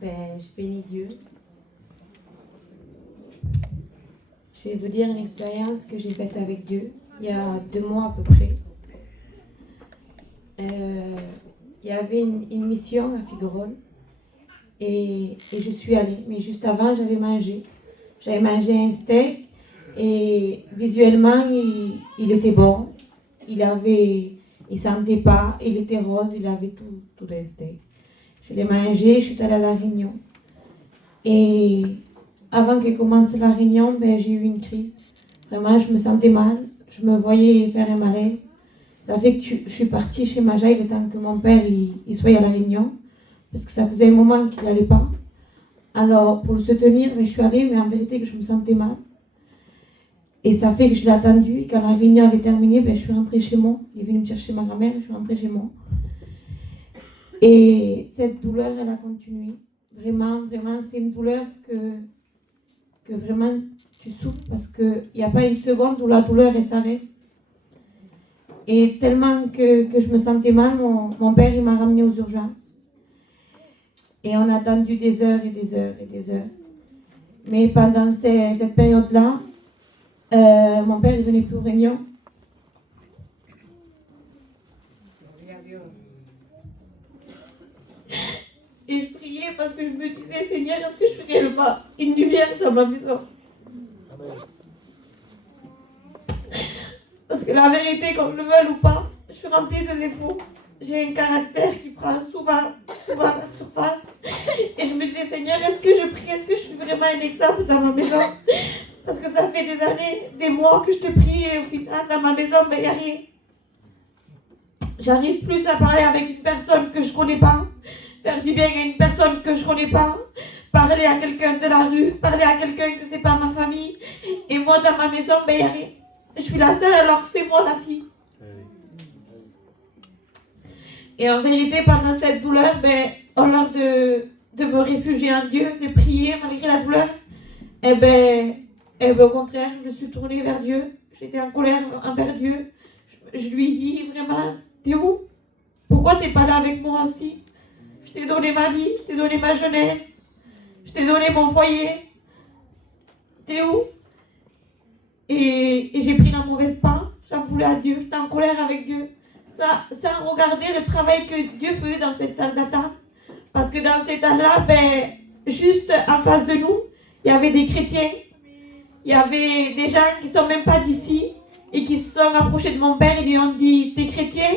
Je bénis Dieu. Je vais vous dire une expérience que j'ai faite avec Dieu il y a 2 mois à peu près. Il y avait une mission à Figueroles et je suis allée. Mais juste avant, j'avais mangé. J'avais mangé un steak et visuellement, il était bon. Il sentait pas, il était rose, il avait tout un steak. Je l'ai mangé, je suis allée à la réunion. Et avant que commence la réunion, j'ai eu une crise. Vraiment, je me sentais mal. Je me voyais faire un malaise. Ça fait que je suis partie chez Majaï le temps que mon père il soit à la réunion. Parce que ça faisait un moment qu'il n'allait pas. Alors, pour le soutenir, je suis allée, mais en vérité que je me sentais mal. Et ça fait que je l'ai attendu. Et quand la réunion avait terminé, je suis rentrée chez moi. Il est venu me chercher ma grand-mère, je suis rentrée chez moi. Et cette douleur, elle a continué. Vraiment, c'est une douleur que vraiment tu souffres parce qu'il n'y a pas une seconde où la douleur elle s'arrête. Et tellement que je me sentais mal, mon père il m'a ramenée aux urgences. Et on a attendu des heures et des heures et des heures. Mais pendant cette période-là, mon père ne venait plus aux réunions. Et je priais parce que je me disais, Seigneur, est-ce que je ferais une lumière dans ma maison? Parce que la vérité, qu'on le veuille ou pas, je suis remplie de défauts. J'ai un caractère qui prend souvent la surface. Et je me disais, Seigneur, est-ce que je prie? Est-ce que je suis vraiment un exemple dans ma maison? Parce que ça fait des années, des mois que je te prie et au final, dans ma maison, il n'y a rien. J'arrive plus à parler avec une personne que je ne connais pas, faire du bien à une personne que je ne connais pas, parler à quelqu'un de la rue, parler à quelqu'un que ce n'est pas ma famille. Et moi, dans ma maison, il n'y a rien. Je suis la seule alors que c'est moi la fille. Et en vérité, pendant cette douleur, au lieu de me réfugier en Dieu, de prier malgré la douleur, au contraire, je me suis tournée vers Dieu. J'étais en colère envers Dieu. Je lui ai dit vraiment, t'es où? Pourquoi t'es pas là avec moi aussi? Je t'ai donné ma vie, je t'ai donné ma jeunesse, je t'ai donné mon foyer. T'es où? Et j'ai pris la mauvaise part. J'en voulais à Dieu, j'étais en colère avec Dieu. Sans regarder le travail que Dieu faisait dans cette salle d'attente. Parce que dans cette salle-là, juste en face de nous, il y avait des chrétiens. Il y avait des gens qui ne sont même pas d'ici et qui se sont approchés de mon père et lui ont dit, t'es chrétien?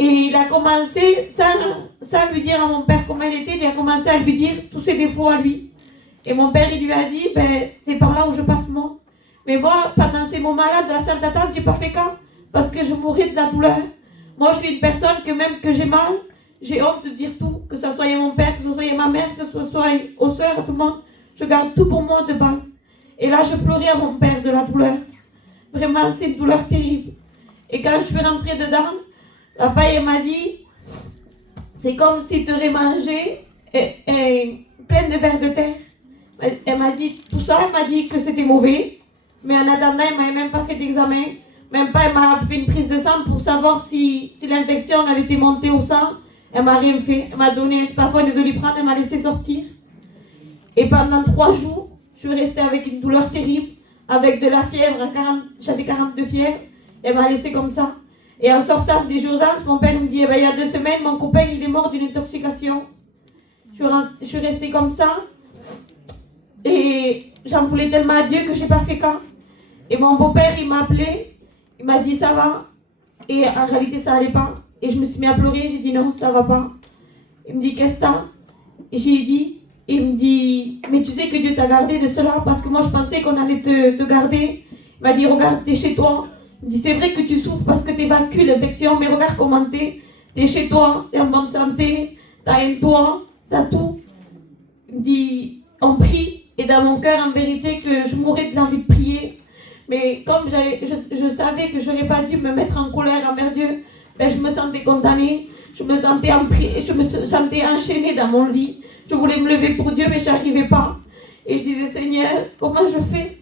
Et il a commencé, sans lui dire à mon père comment il était, il a commencé à lui dire tous ses défauts à lui. Et mon père, il lui a dit, c'est par là où je passe moi. Mais moi, pendant ces moments-là de la salle d'attente, je n'ai pas fait cas. Parce que je mourais de la douleur. Moi, je suis une personne que même que j'ai mal, j'ai honte de dire tout. Que ce soit mon père, que ce soit ma mère, que ce soit aux soeurs, à tout le monde. Je garde tout pour moi de base. Et là, je pleurais à mon père de la douleur. Vraiment, c'est une douleur terrible. Et quand je suis rentrée dedans, la paille m'a dit, c'est comme si tu aurais mangé plein de vers de terre. Elle m'a dit tout ça, elle m'a dit que c'était mauvais. Mais en attendant, elle ne m'avait même pas fait d'examen. Même pas, elle m'a fait une prise de sang pour savoir si l'infection elle était montée au sang. Elle m'a rien fait. Elle m'a donné un spafone de Doliprane, elle m'a laissé sortir. Et pendant 3 jours, je suis restée avec une douleur terrible, avec de la fièvre, j'avais 42 fièvres. Elle m'a laissée comme ça. Et en sortant des urgences, mon père me dit, il y a 2 semaines, mon copain il est mort d'une intoxication. Je suis restée comme ça. Et j'en voulais tellement à Dieu que je n'ai pas fait cas. Et mon beau-père, il m'a appelé. Il m'a dit ça va. Et en réalité ça allait pas. Et je me suis mis à pleurer. J'ai dit non, ça va pas. Il me dit qu'est-ce que t'as? Et j'ai dit, il me dit, mais tu sais que Dieu t'a gardé de cela parce que moi je pensais qu'on allait te garder. Il m'a dit regarde, t'es chez toi. Il me dit c'est vrai que tu souffres parce que t'évacues l'infection, mais regarde comment t'es. T'es chez toi, t'es en bonne santé, t'as un toit, t'as tout. Il me dit on prie. Et dans mon cœur en vérité que je mourrais de l'envie de prier. Mais comme je savais que je n'aurais pas dû me mettre en colère envers Dieu, je me sentais condamnée, je me sentais enchaînée dans mon lit. Je voulais me lever pour Dieu, mais je n'arrivais pas. Et je disais, Seigneur, comment je fais?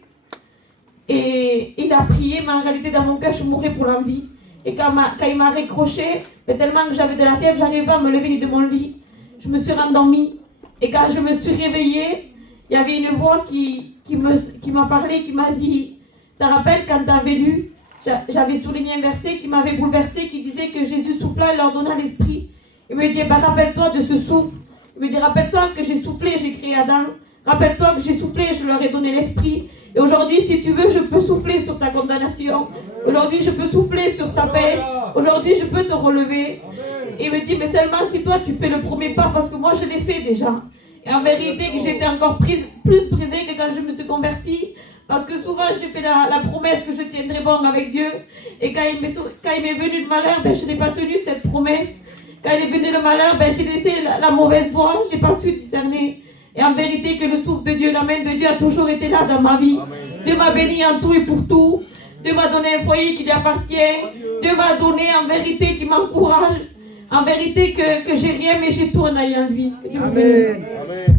Et il a prié, mais en réalité, dans mon cœur, je mourais pour l'envie. Et quand il m'a raccroché, tellement que j'avais de la fièvre, je n'arrivais pas à me lever ni de mon lit. je me suis rendormie. Et quand je me suis réveillée, il y avait une voix qui m'a parlé, qui m'a dit, tu te rappelles quand tu avais lu, j'avais souligné un verset qui m'avait bouleversé, qui disait que Jésus souffla et leur donna l'esprit. Il me dit, rappelle-toi de ce souffle. Il me dit, rappelle-toi que j'ai soufflé, j'ai créé Adam. Rappelle-toi que j'ai soufflé, je leur ai donné l'esprit. Et aujourd'hui, si tu veux, je peux souffler sur ta condamnation. Aujourd'hui, je peux souffler sur ta paix. Aujourd'hui, je peux te relever. Et il me dit, mais seulement si toi, tu fais le premier pas, parce que moi, je l'ai fait déjà. Et en vérité, que j'étais encore plus brisée que quand je me suis convertie. Parce que souvent, j'ai fait la promesse que je tiendrais bon avec Dieu. Et quand il m'est venu le malheur, je n'ai pas tenu cette promesse. Quand il est venu le malheur, j'ai laissé la mauvaise voie. Je n'ai pas su discerner. Et en vérité, que le souffle de Dieu, la main de Dieu a toujours été là dans ma vie. Amen. Dieu m'a béni en tout et pour tout. Dieu m'a donné un foyer qui lui appartient. Dieu m'a donné en vérité qui m'encourage. En vérité que j'ai rien, mais j'ai tout en ayant lui. Amen. Amen.